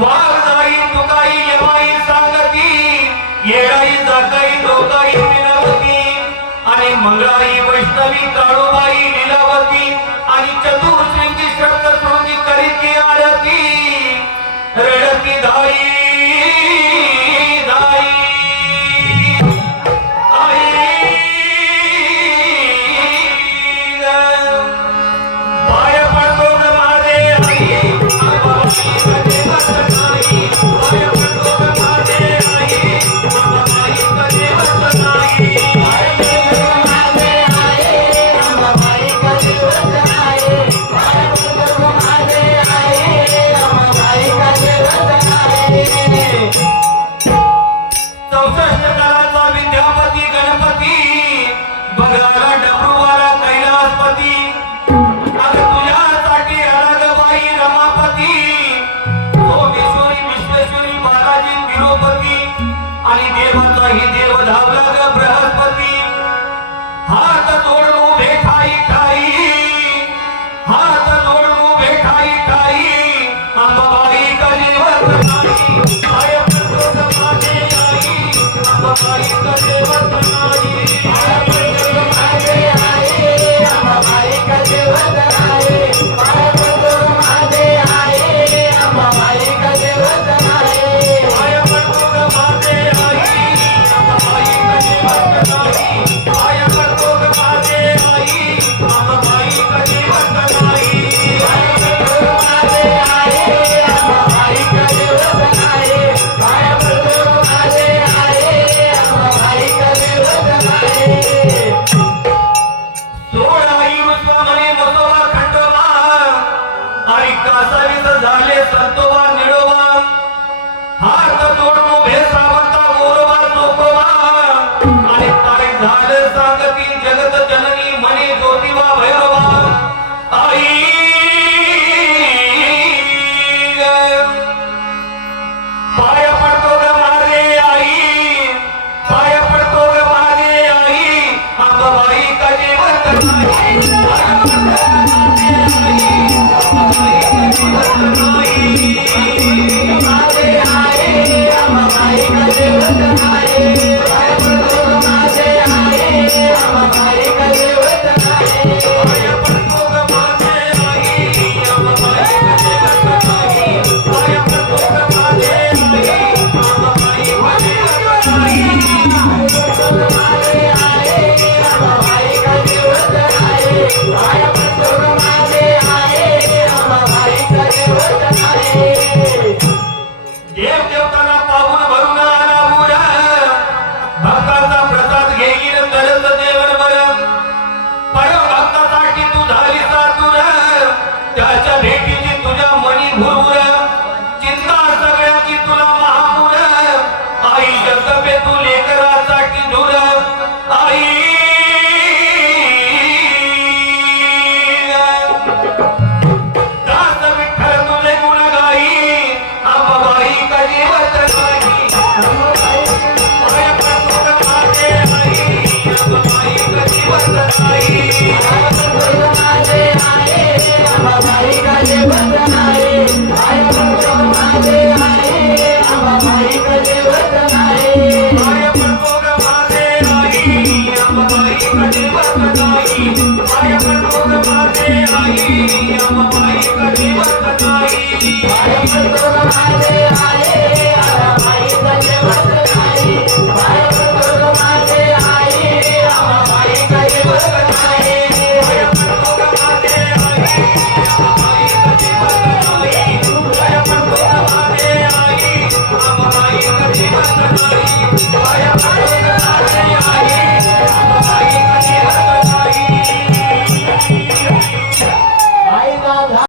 वाघ जाई तुकाई येवाई सांगती येडाई जाताई धोताई मिळवती आणि मंगळाई वैष्णवी काळूबाई लिलावती. हमारी देव तो ही देव धावला Bye. Julio.